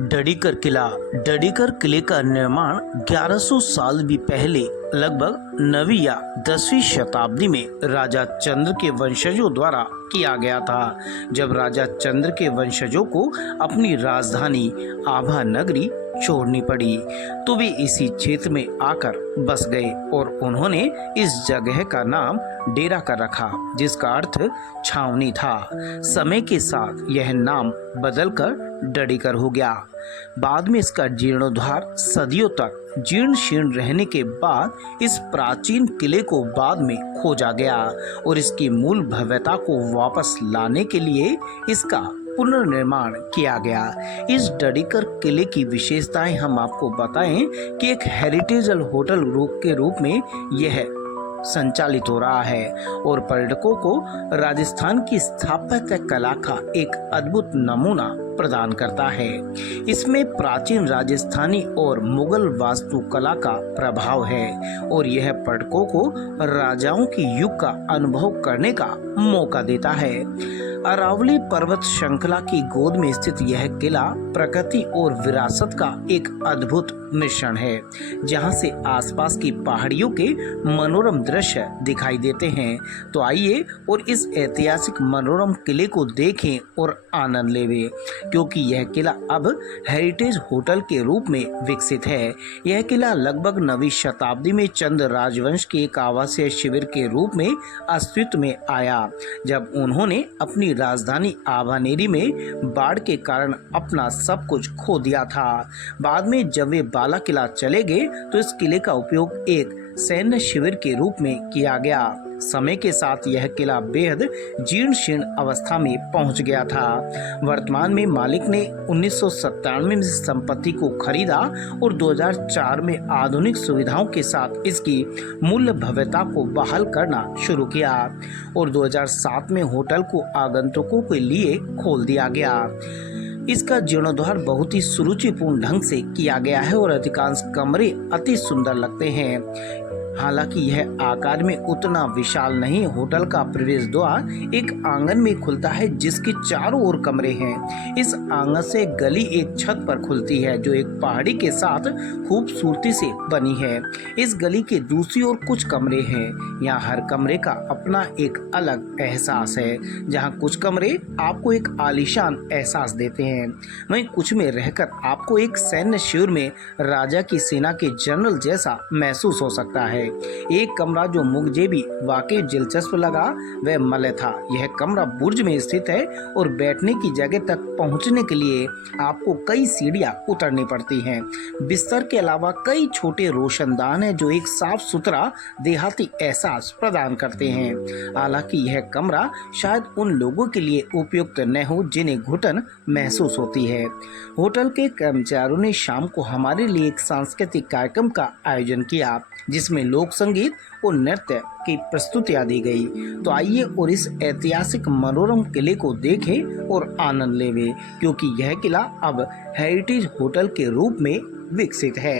डडीकर किला। डडीकर किले का निर्माण 1100 साल भी पहले लगभग 9वीं या 10वीं शताब्दी में राजा चंद्र के वंशजों द्वारा किया गया था। जब राजा चंद्र के वंशजों को अपनी राजधानी आभा नगरी छोड़नी पड़ी तो वे इसी क्षेत्र में आकर बस गए और उन्होंने इस जगह का नाम डेरा कर रखा, जिसका अर्थ छावनी था। समय के साथ यह नाम बदलकर डडीकर हो गया। बाद में इसका जीर्णोद्धार सदियों तक जीर्ण शीर्ण रहने के बाद इस प्राचीन किले को बाद में खोजा गया और इसकी मूल भव्यता को वापस लाने के लिए इसका पुनर्निर्माण किया गया। इस डडीकर किले की विशेषताएं हम आपको बताएं कि एक हेरिटेज होटल के रूप में यह संचालित हो रहा है और पर्यटकों को राजस्थान की स्थापत्य कला का एक अद्भुत नमूना प्रदान करता है। इसमें प्राचीन राजस्थानी और मुगल वास्तुकला का प्रभाव है और यह पर्यटकों को राजाओं की युग का अनुभव करने का मौका देता है। अरावली पर्वत श्रृंखला की गोद में स्थित यह किला प्रकृति और विरासत का एक अद्भुत मिश्रण है, जहां से आसपास की पहाड़ियों के मनोरम दृश्य दिखाई देते हैं। तो आइए और इस ऐतिहासिक मनोरम किले को देखें और आनंद लें, क्योंकि यह किला अब हेरिटेज होटल के रूप में विकसित है। यह किला लगभग 9वीं शताब्दी में चंद राजवंश के एक आवासीय शिविर के रूप में अस्तित्व में आया, जब उन्होंने अपनी राजधानी आभानेरी में बाढ़ के कारण अपना सब कुछ खो दिया था। बाद में जब वे बाला किला चले गए तो इस किले का उपयोग एक सैन्य शिविर के रूप में किया गया। समय के साथ यह किला बेहद जीर्ण शीर्ण अवस्था में पहुंच गया था। वर्तमान में मालिक ने 1997 में संपत्ति को खरीदा और 2004 में आधुनिक सुविधाओं के साथ इसकी मूल्य भव्यता को बहाल करना शुरू किया और 2007 में होटल को आगंतुकों के लिए खोल दिया गया। इसका जीर्णोद्धार बहुत ही सुरुचिपूर्ण ढंग से किया गया है और अधिकांश कमरे अति सुंदर लगते हैं। हालांकि यह आकार में उतना विशाल नहीं। होटल का प्रवेश द्वार एक आंगन में खुलता है जिसके चारों ओर कमरे हैं। इस आंगन से गली एक छत पर खुलती है जो एक पहाड़ी के साथ खूबसूरती से बनी है। इस गली के दूसरी ओर कुछ कमरे हैं। यहाँ हर कमरे का अपना एक अलग एहसास है। जहाँ कुछ कमरे आपको एक आलीशान एहसास देते हैं, वहीं कुछ में रहकर आपको एक सैन्य शिविर में राजा की सेना के जनरल जैसा महसूस हो सकता है। एक कमरा जो मुझे भी वाकई दिलचस्प लगा वह मलय था। यह कमरा बुर्ज में स्थित है और बैठने की जगह तक पहुंचने के लिए आपको कई सीढ़ियां उतरनी पड़ती हैं। बिस्तर के अलावा कई छोटे रोशनदान हैं जो एक साफ सुथरा देहाती एहसास प्रदान करते हैं। हालांकि यह कमरा शायद उन लोगों के लिए उपयुक्त न हो जिन्हें घुटन महसूस होती है। होटल के कर्मचारियों ने शाम को हमारे लिए एक सांस्कृतिक कार्यक्रम का आयोजन किया जिसमें लोक संगीत और नृत्य की प्रस्तुतियां दी गई। तो आइए और इस ऐतिहासिक मनोरम किले को देखें और आनंद लें, क्योंकि यह किला अब हेरिटेज होटल के रूप में विकसित है।